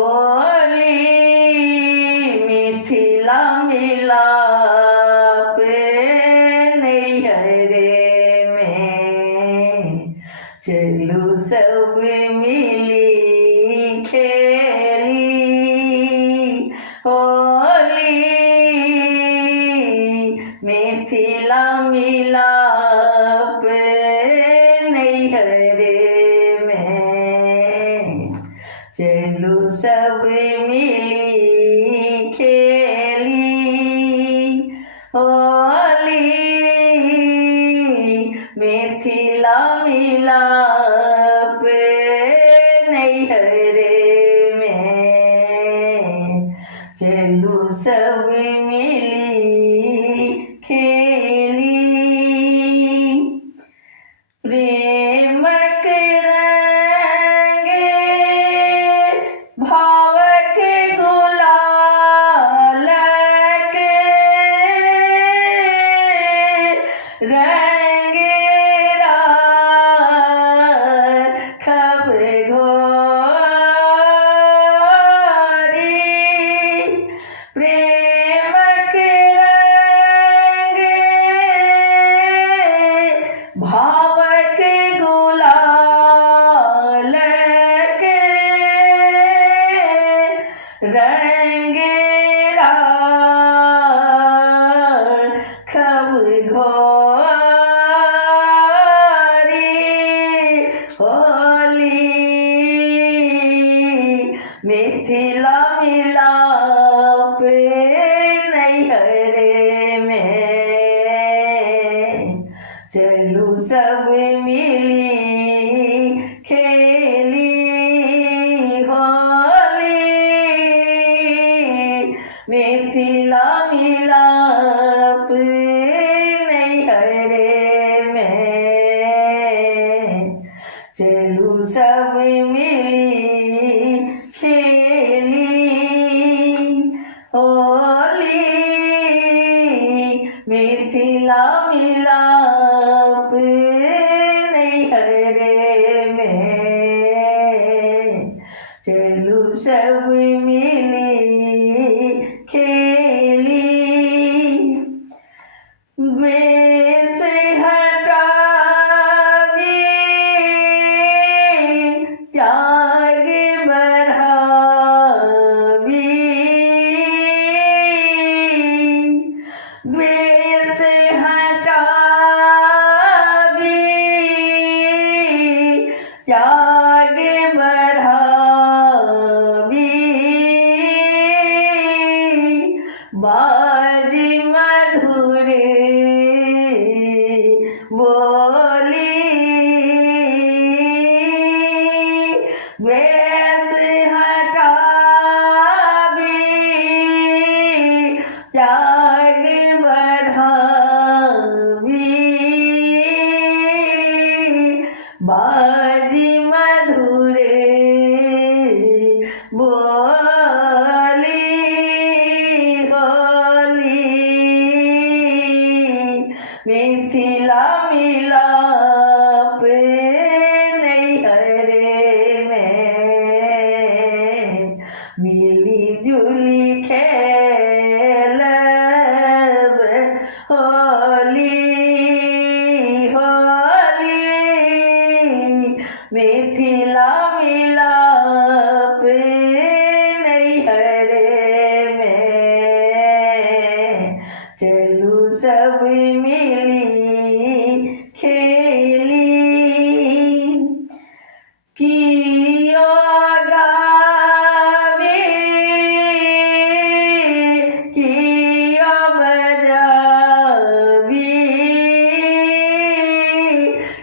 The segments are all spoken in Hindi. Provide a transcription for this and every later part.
होली मिथिला मिलाप नैहरे में चलू सब मिली खेली होली मिथिला मिलाप नैहरे में चलू सब मिली खेली होली मिथिला मिलाप नैहरे में चलू सब मिली खेली प्रेम के रंगे भावक गुलाल के रंगे खब घोरी प्रेम के रंगे भावक गुलाल के रंगे खब घोरी होली मिथिला मिलाप नैहरे में चलू सब मिली खेली होली मिथिला मिलाप नैहरे में चलू सब मिली खेली होली मिथिला मिलाप नैहरे में चलू सब मिली खेली द्वेष हटावी त्याग बढ़ावी द्वेष हटावी त्याग बढ़ावी बाजी मधुर बोली द्वेष हटावी त्याग बढ़ावी बाजी मधुर बोली होली मिथिला मिलाप नैहरे में मिली जुली खेलब होली होली मिथिला मिलाप नैहरे में चलू सब मिली खेली कियो गावे कियो बजावी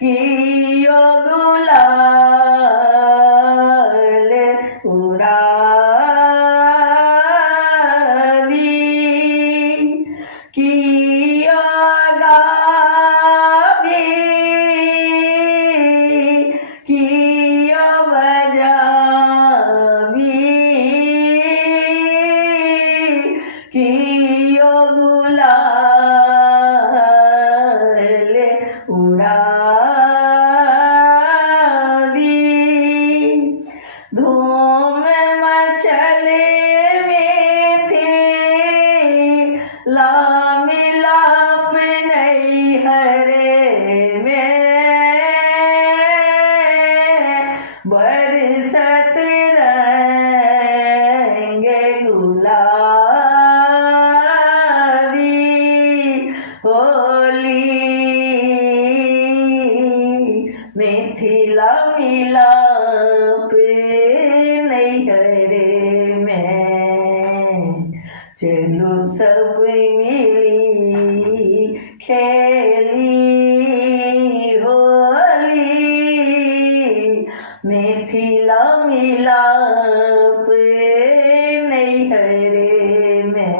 कियो गुलाल मिथिला मिलाप नैहर में, चलो सब मिली खेली होली। मिथिला मिलाप नैहर में,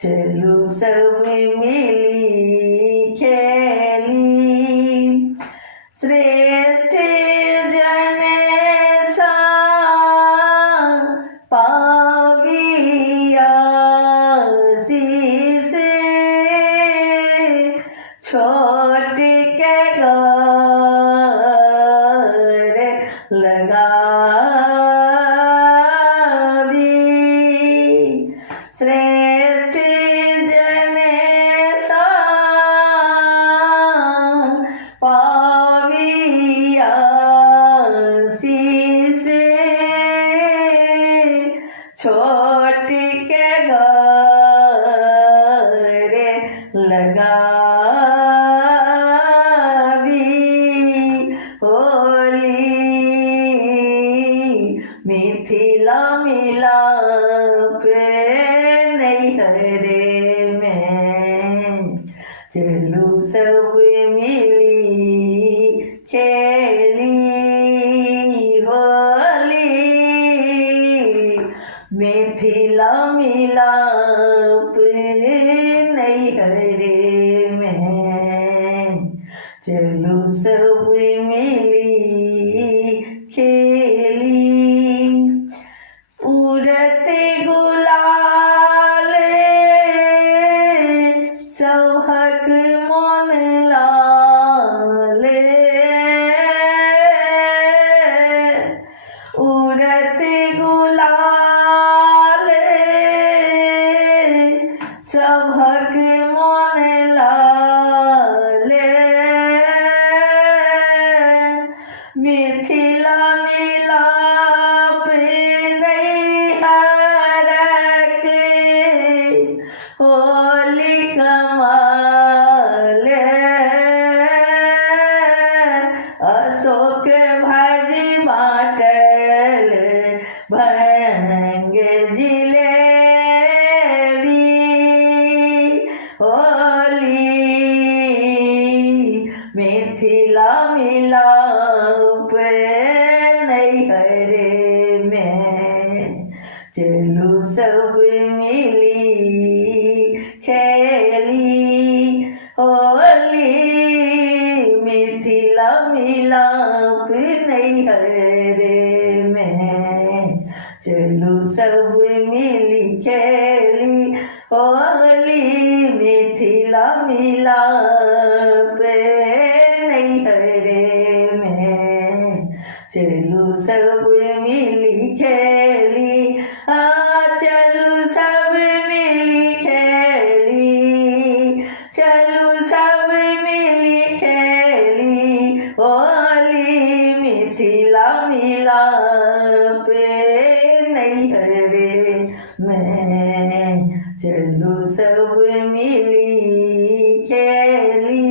चलो सब मिली खेली। श्रेष्ठ जन सा पाविया शीस, छोट के गौर लगावी। श्रेष्ठ जन सा पाविया शीस, छोट के गौर लगावी। होली मिथिला मिलाप नैहर में, चलो सब मिली खेली होली। मिथिला मिलाप नैहर में, चलो सब मिली खेली। उड़त गुलाल सौहक मन लाल, उड़त गुलाल सौहक मन लाल। मिथिला मिलाप नैहर होली कमाल। अशोक भज बाटल भंग जिलेबी। होली मिथिला मिलाप नैहर में, चलो सब मिली खेली होली। मिथिला मिलाप नैहर में, चलो सब मिली खेली होली। मिथिला मिलाप नैहर में, चलो सब मिली खेली। चलो सब मिली खेली, चलो सब मिली खेली होली। मिथिला मिलाप नैहर में, चलो सब मिली खेली।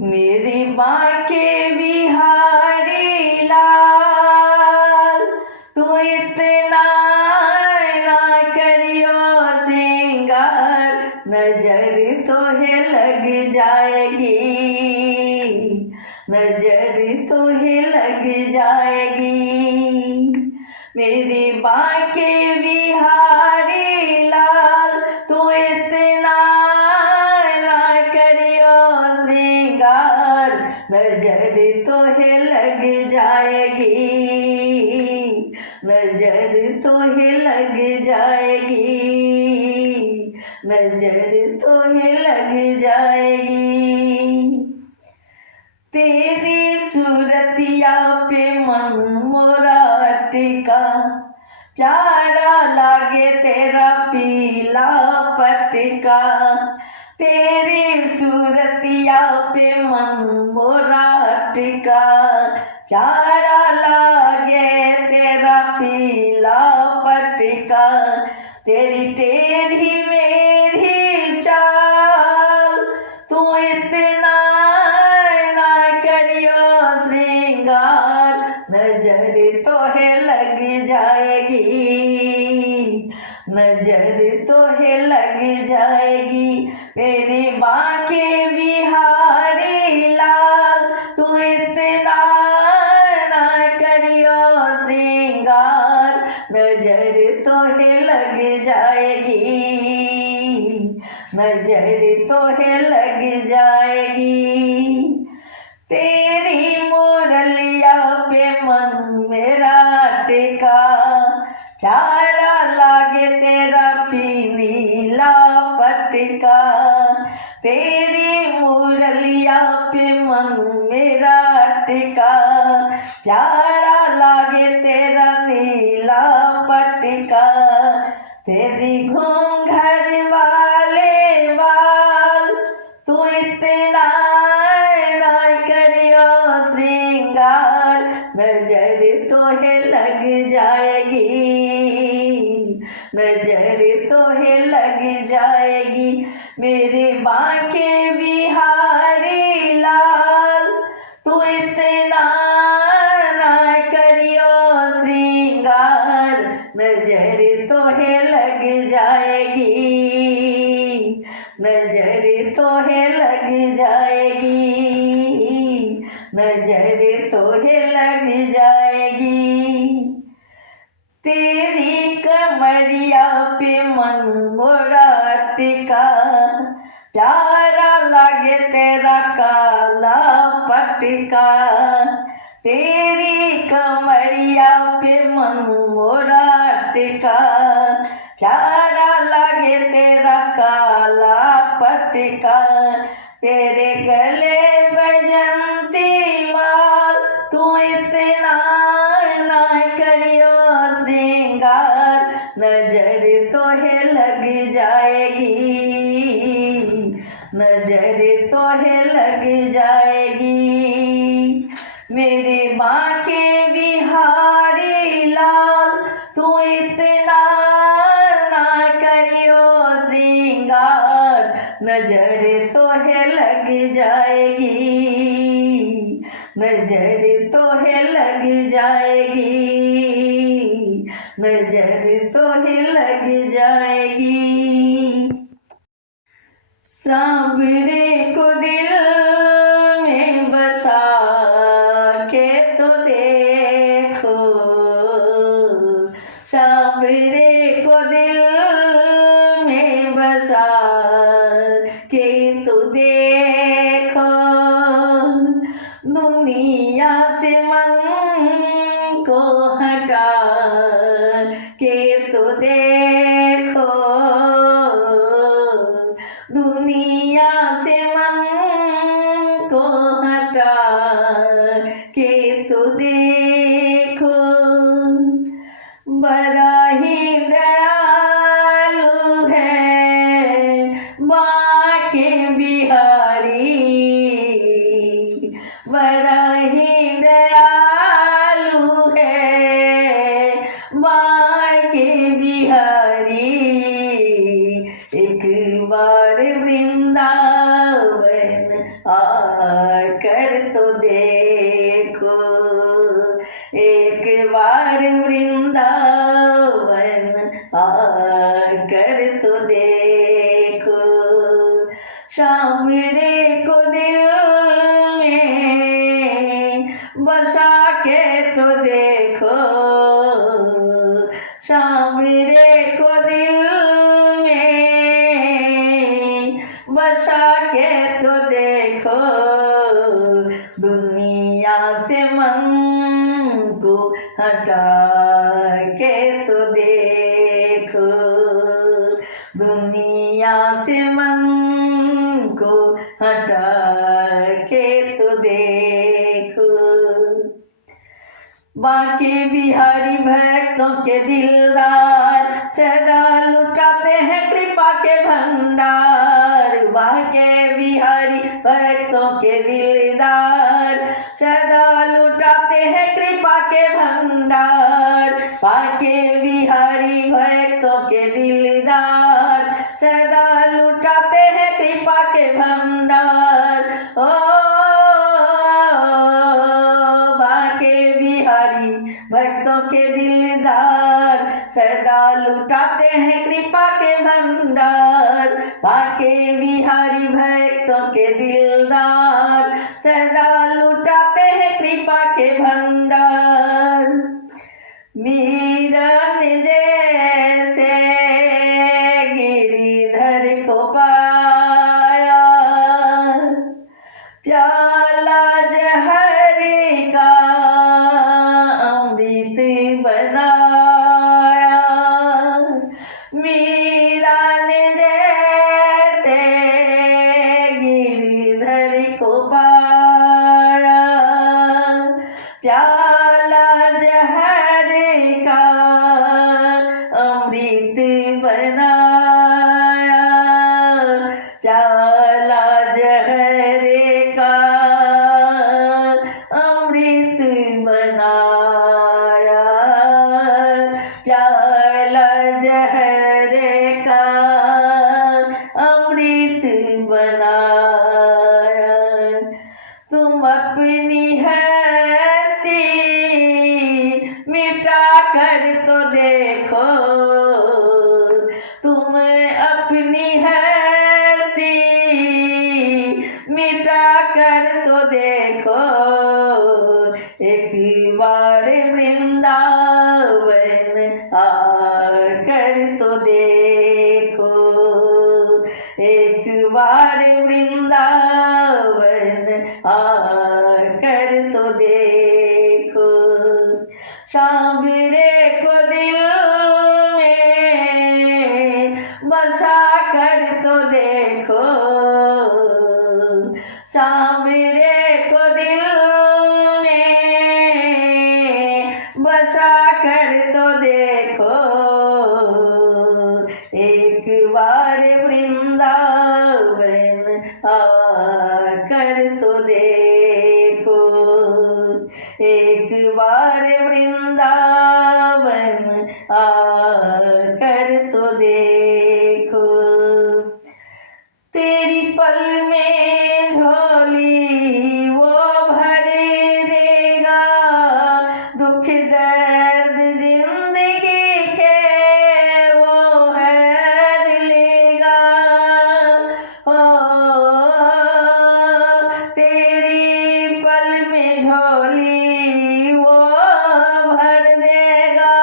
मेरी बांके बिहारी लाल, तू इतना ना करियो सिंगार, नजर तो है लग जाएगी, नजर तो है लग जाएगी। मेरी बांके बिहारी लाल, तू इतना ना करियो श्रृंगार, नजर तो है लग जाएगी, नजर तो है लग जाएगी, नजर तो है लग जाएगी। तेरी सूरतिया पे मन मोरा टिका, प्यारा लागे तेरा पीला पटका, तेरी सूरतिया पे मन मोरा टिका, प्यारा लागे तेरा पीला पटका, तेरी टेढ़ी मेरी चाल, तू इतना ना करियो श्रृंगार, नजर तो है लग जाएगी, नजर तो है लग जाएगी, मेरे बांके बिहारी लाल, तू इतना ना करियो श्रृंगार, नजर तो है लग जाएगी, नजर तो है लग जाएगी। तेरी मुरलिया पे मन मेरा टिका, प्यारा लागे तेरा पीला पटका, तेरी मुरलिया पे मन मेरा टिका, प्यारा लागे तेरा नीला पटका, तेरी घूंघट वाले बाल, तू इतना ना करियो श्रृंगार, नजर तो है लग जाएगी, नजर तो है लग जाएगी, मेरे बांके बिहारी लाल, तू इतना ना करियो श्रृंगार, नजर तो है लग जाएगी, नजर तो है लग जाएगी, नजर तो है लग जाएगी। तेरी कमरिया पे मन मोरा टिका, प्यारा लागे तेरा काला पटका, तेरी कमरिया पे मन मोरा टिका, प्यारा लागे तेरा काला पटका, तेरे गले बजंती माल, तू इतना ना करियो श्रृंगार, नजर तो है लग जाएगी, नजर तो है लग जाएगी, मेरे बांके बिहारी लाल, तू इतना ना करियो श्रृंगार, नजर तो है लग जाएगी, नजर तो है लग जाएगी, नजर तो है लग जाएगी। सांवरे को दिल में बसा के तो देखो, सांवरे को दिल में बसा के तो देखो, दुनिया से मन को हटा के तो देखो, दुनिया से मन को हटा के तो देखो, बड़ा ही दयालु है बांके बिहारी, बड़ा ही दयालु है बांके बिहारी, एक बार वृंदावन आकर तो देखो, एक बार वृंदावन आकर तो देखो, सांवरे को दिल में बसा के तो देखो, सांवरे को दिल में बसा के तो देखो, दुनिया से मन को हटा के तो देखो, दुनिया से मन को हटा के तो देखो, बांके बिहारी भक्तों के दिलदार, सदा लुटाते हैं कृपा के भंडार, बांके बिहारी भक्तों के दिलदार। सदा लुटाते हैं कृपा के भंडार, बांके बिहारी भक्तों के दिलदार। सदा लुटाते हैं कृपा के भंडार, ओ बांके बिहारी भक्तों के दिलदार। सदा लुटाते हैं कृपा के भंडार, बांके बिहारी भक्तों के दिलदार। सदा लुटाते हैं कृपा के भंडार। मीरन जैसे गिरिधर को पाया, प्याला जहर का अमृत बनाया। मीरा ने जैसे गिरिधर को पाया, प्याला जहर का अमृत बनाया। प्याला जहर का अमृत बनाया। प्याला जहर का अमृत बनाया। तुम अपनी हस्ती मिटा कर तो देखो, तुम अपनी हस्ती मिटा कर तो देखो। एक बार वृंदावन आकर तो देखो, एक बार वृंदावन आकर तो देखो। सांवरे को दिल में बसा कर तो देखो, सांवरे को दिल में बसा कर तो देखो। एक बार वृंदावन आकर तो देखो, एक बार वृंदावन आकर तो देखो। तेरी पल में झोली वो भर देगा, दुख दर्द जिंदगी के वो हर लेगा। ओ तेरी पल में झोली वो भर देगा,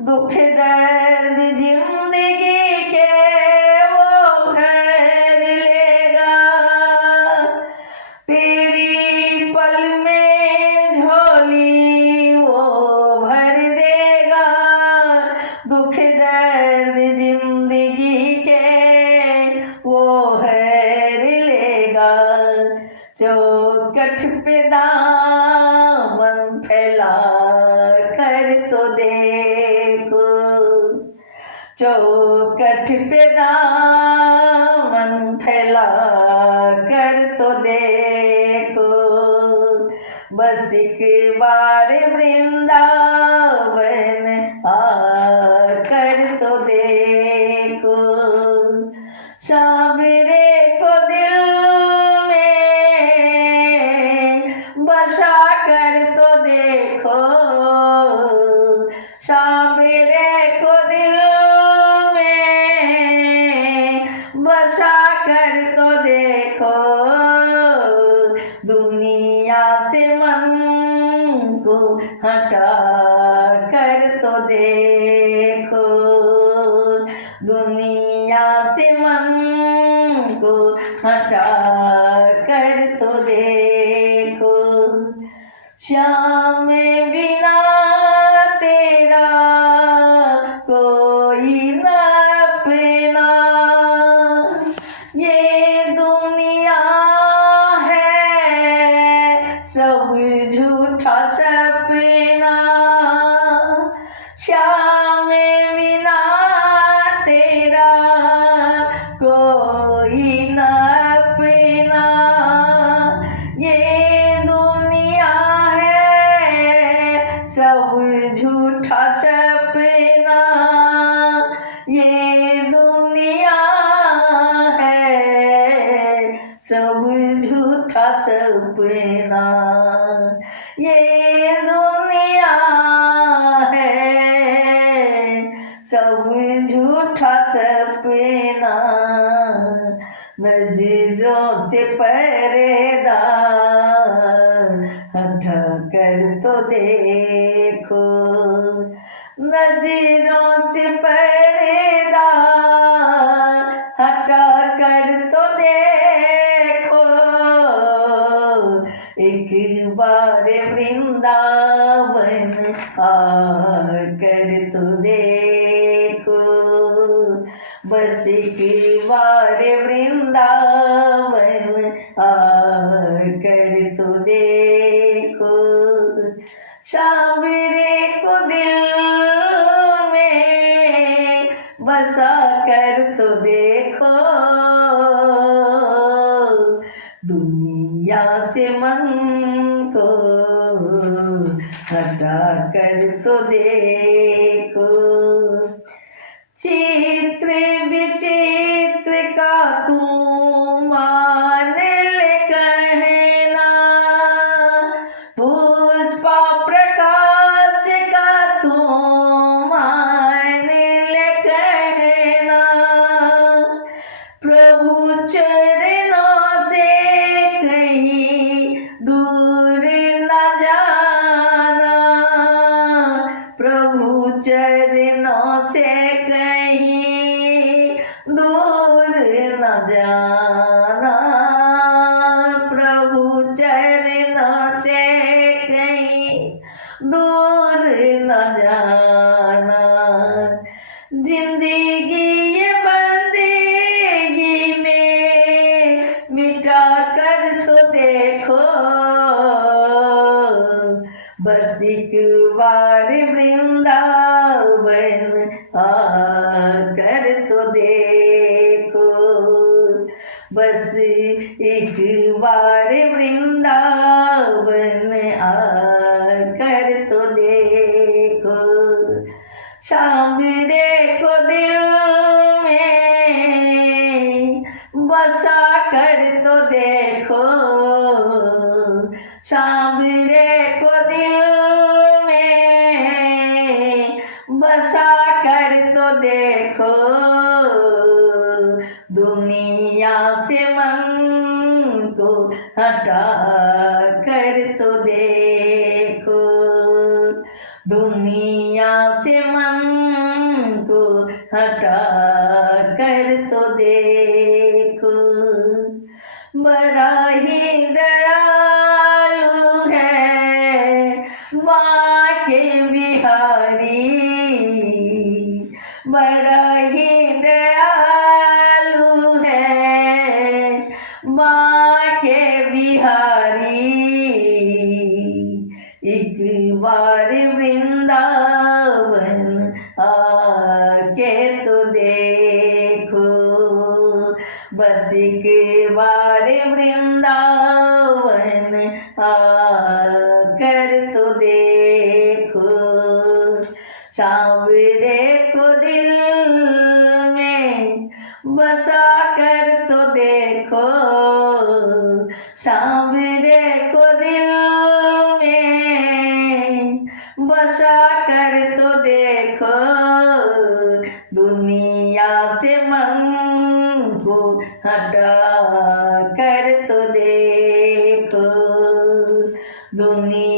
दुख दर्द जिंदगी के वो हर लेगा। तेरी पल में झोली वो भर देगा, दुख दर्द जिंदगी के वो हर लेगा। चौखट पे दामन फैला कर तो देखो, चौखट पे दामन फैला कर तो देखो। बस एक बार वृंदावन आकर तो देखो। सांवरे को दिल में बसा कर तो देखो, सांवरे को दिल में बसा कर तो देखो। दुनिया से मन को हटा कर तो देखो, दुनिया से मन को हटा कर तो देखो। श्याम बिना तेरा कोई न अपना, ये दुनिया है सब झूठा सपना। श्याम बिना सपना, ये दुनिया है सब झूठा सपना, ये दुनिया है सब झूठा सपना। नजरों से पर्दा हटा कर तो देखो, नजरों से पर्दा हटा कर तो देखो, एक बार वृंदावन आकर तो देखो, बस एक बार वृंदावन आकर तो देखो। सांवरे को दिल में बसा कर तो देखो, दुनिया से मन को हटा कर तो देखो। चित्र विचित्र का तू मान ले कहना, पुष्पा प्रकाश का तू मान ले कहना, प्रभु चरणों से कहीं दूर न जाना, प्रभु चरणों से कहीं दूर न जाना, प्रभु चरणों से कहीं दूर न जाना। जिंदगी ये बंदगी में मिटा कर तो देखो, बस एक बार वृंदावन आकर तो देखो, बस एक बार वृंदावन आकर तो देखो। सांवरे को दिल में बसा कर तो देखो, सांवरे को दिल में बसा कर तो देखो, दुनिया से मन को हटा कर तो देखो, दुनिया से मन को हटा कर तो देखो। बड़ा ही दयालु है माँ के बिहारी, बड़ा ही दयालु है माँ के बिहारी, एक बार वृंदावन आके तो देखो, बस एक बार वृंदावन आकर तो देखो। सांवरे को दिल में बसा कर तो देखो, सांवरे को दिल में बसा कर तो देखो, दुनिया से मन को हटा कर तो देखो, दुनिया